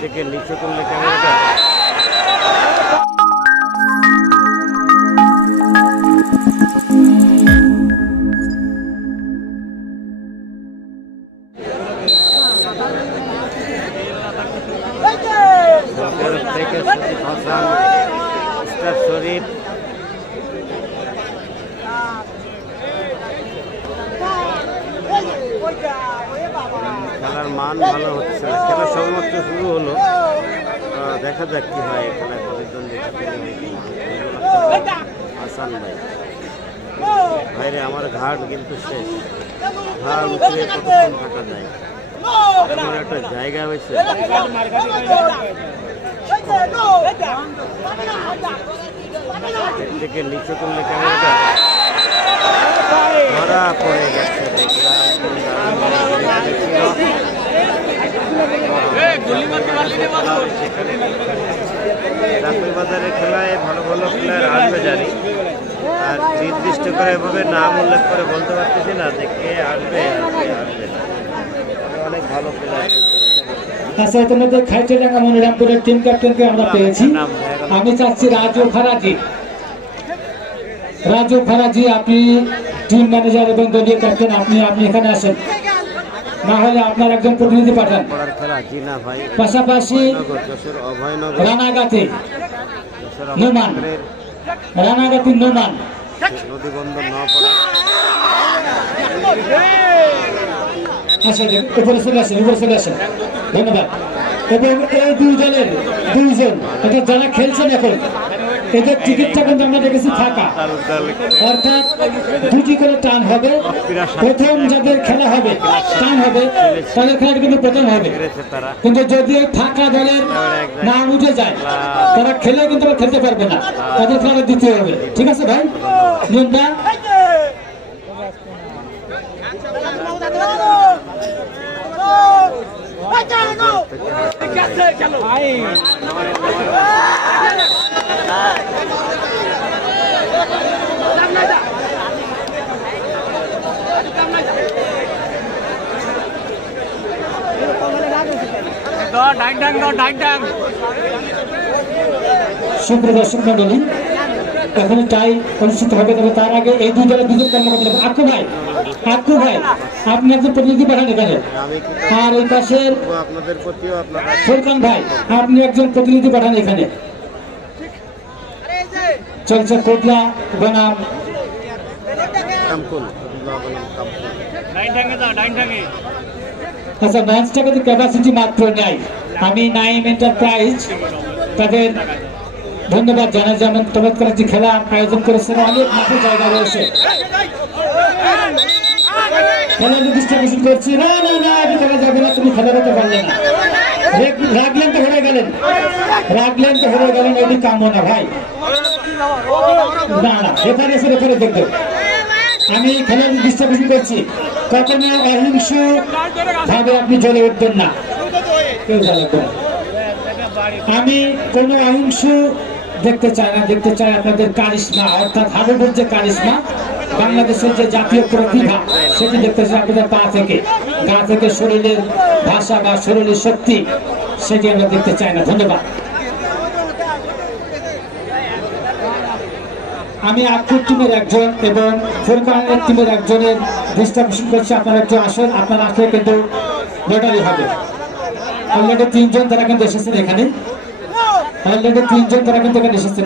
থেকে নিচু করলে ক্যামেরাটা থেকে হাসান স্টার শরীফ খেলার মান ভালো হচ্ছে না, খেলা সবেমাত্র শুরু হলো, দেখা যাক কি হয়। খেলায় প্রতিদ্বন্দ্বিতা হাসান ভাইরে আমার ঘাট কিন্তু শেষ, ঘাট উঠলে কতক্ষণ থাকা যায়, এমন একটা জায়গা হয়েছে থেকে নিচু করলে ক্যামেরাটা ধরা পড়ে গেছে। রাতুল বাজারের খেলায় ভালো ভালো প্লেয়ার আসবে জানি, আর নির্দিষ্ট করে এভাবে নাম উল্লেখ করে বলতে পারতেছি না যে কে আসবে আসবে অনেক ভালো প্লেয়ার। আচ্ছা, ইতিমধ্যে খাইটেডাঙ্গা মনিরামপুরের টিম ক্যাপ্টেনকে আমরা পেয়েছি। আমি চাচ্ছি রাজু ফারাজি, আপনি টিম ম্যানেজার এবং দলীয় ক্যাপ্টেন, আপনি এখানে আসেন, না হলে আপনার একজন প্রতিনিধি পাঠান। পাশাপাশি রানাগাতি নোমান উপরে চলে আসেন, ধন্যবাদ। এবং এই দুই দলের দুইজন যারা খেলছেন এখন, এদের টিকিটটা কিন্তু আমরা দেখেছি ফাঁকা, অর্থাৎ দুটি করে টান হবে। প্রথম যাদের খেলা হবে টান হবে, তাদের খেলাটা কিন্তু প্রথম হবে, কিন্তু যদি এই ফাঁকা দলের নাম উঠে যায় তারা খেলে কিন্তু খেলতে পারবে না, তাদের খেলাটা দ্বিতীয় হবে। ঠিক আছে ভাই, নিয়মটা সুপ্রদর্শন মন্ডলী, এখন টাই অনুষ্ঠিত হবে, তবে তার আগে এই দুই দলের দুজন কর্মকর্তা আক্কু ভাই আপনি একজন প্রতিনিধি পাঠান এখানে, আর এই পাশের ফুরকান ভাই আপনি একজন প্রতিনিধি পাঠান এখানে। চলছে কোটলা বনাম আচ্ছা, ম্যাচটা কিন্তু ক্যাপাসিটি মাত্র নেয়। আমি নাইম এন্টারপ্রাইজ তাদের ধন্যবাদ জানাই, যেমন চমৎকার যে খেলা আয়োজন করেছেন, অনেক মাঠে জায়গা রয়েছে। খেলা নির্দিষ্ট করছি না, খেলা যাবে না, তুমি খেলা করতে পারলে না, রাখলেন তো হেরে গেলেন, এটি কাম্য না ভাই, না এখানে এসে রেফারে দেখবে। আমি খেলার ডিস্ট্রিবিউশন করছি, কখনো অহিংস ভাবে আপনি জ্বলে উঠবেন না, কেউ জ্বালাবেন। আমি কোনো অহিংস দেখতে চাই আপনাদের কারিশমা, অর্থাৎ হাবিবুর যে কারিশমা, বাংলাদেশের যে জাতীয় প্রতিভা, সেটি দেখতে চাই আপনাদের গা থেকে শরীরের ভাষা বা শরীরের শক্তি, সেটি আমরা দেখতে চাই না। ধন্যবাদ। আমি আক্কুর টিমের একজন এবং ফুরকানের টিমের একজনের ডিস্ট্রিবিউশন করছি, আপনারা একজন আসেন, আপনারা আসলে কিন্তু লটারি হবে। অলরেডি তিনজন তারা কিন্তু এসেছেন এখানে,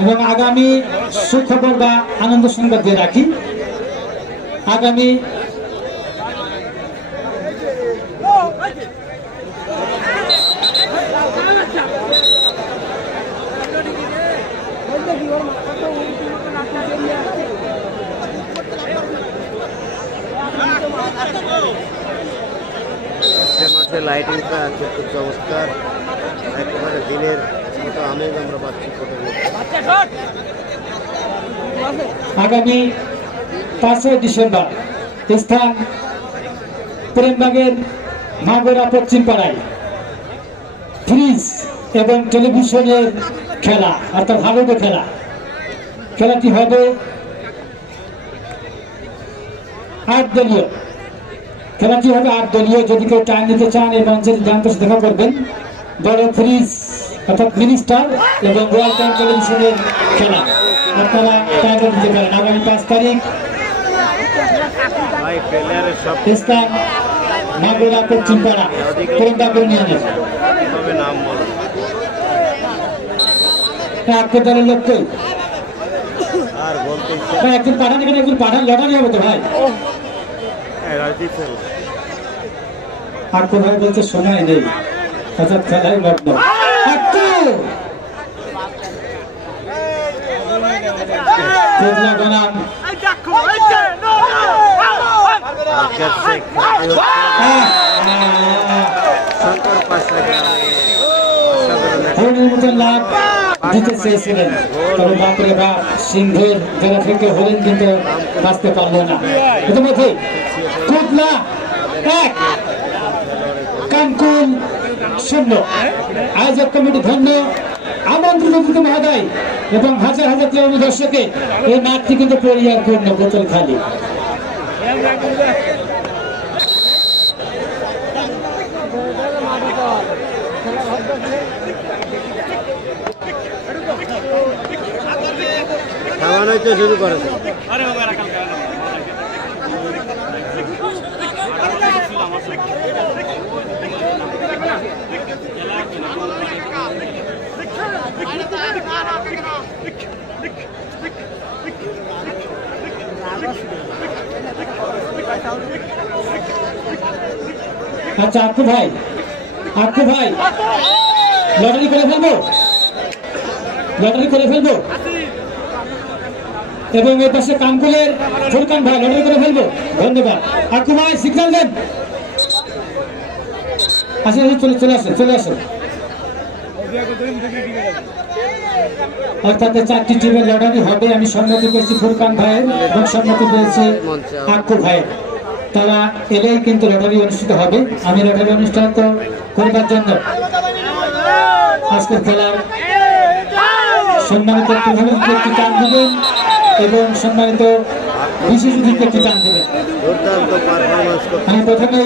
এবং আগামী সুখবর বা আনন্দ সংবাদ দিয়ে রাখি, আগামী মাঠে লাইটিংটা আছে খুব চমৎকার, একেবারে দিনের মতো আমেজ আমরা পাচ্ছি। আগামী 5 ডিসেম্বর স্থান প্রেমবাগের মাগুরা পশ্চিম পাড়ায় ফ্রিজ এবং টেলিভিশনের খেলা, অর্থাৎ হাবিবে খেলাটি হবে 8 দলীয়। খেলাটি হবে 8 দলীয়। যদি কেউ টাইম নিতে চান এই মঞ্চের ডান পাশে দেখা করবেন, বড় ফ্রিজ অর্থাৎ মিনিস্টার এবং রয়্যাল টাইম টেলিভিশনের খেলা। আপনারা টাইগার দিতে পারেন। আগামী 5 তারিখ ভাই প্লেয়ারের সব ইসলাম মাগুরা পশ্চিমপাড়া কোরন্দাপুর ইউনিয়নের এভাবে নাম বলো। আপনার দলের লোক কই? আর বলতে ইচ্ছে ভাই একদিন পাঠান, এখানে একদিন পাঠান, লটারি হবে তো ভাই। রাজদীপ স্যার আক্কু ভাই বলছে সময় নেই, অর্থাৎ খেলায় মগ্ন। আক্কু কোদলা বনাম শঙ্কর পাশা হরিণের মতন লাভ দিতে চেয়েছিলেন, তবে বাপরে বাপ সিংহের জায়গা থেকে হরিণ কিন্তু বাঁচতে পারলো না। ইতিমধ্যে কোদলা 1 কানকুল 0। আয়োজক কমিটি ধন্য, আমন্ত্রিত অতিথি মহোদয় এবং হাজার হাজার তরুণ দর্শকে এই মাঠটি কিন্তু পরিবার পূর্ণ, বোতল খালি। খাওয়ানোই তো শুরু করেছে। আচ্ছা আক্কু ভাই, আক্কু ভাই লটারি করে ফেলবো, লটারি করে ফেলবো। এবং এর পাশে কানকুলের ফুরকান ভাই লটারি করে ফেলবো। ধন্যবাদ আক্কু ভাই, সিগন্যাল দেন। আসেন চলে চলে আসেন, চলে আসেন। অর্থাৎ 4টি টিমের লটারি হবে। আমি সম্মতি করেছি ফুরকান ভাইয়ের এবং সম্মতি পেয়েছি আক্কু ভাইয়ের। তারা এলেই কিন্তু লটারি অনুষ্ঠিত হবে। আমি লটারি অনুষ্ঠান তো করবার জন্য আজকের খেলার সম্মানিত প্রধানমন্ত্রী একটি টান দেবেন এবং সম্মানিত বিশেষ অতিথিকে একটি টান দেবেন। দুর্দান্ত পারফরমেন্স করতে আমি প্রথমে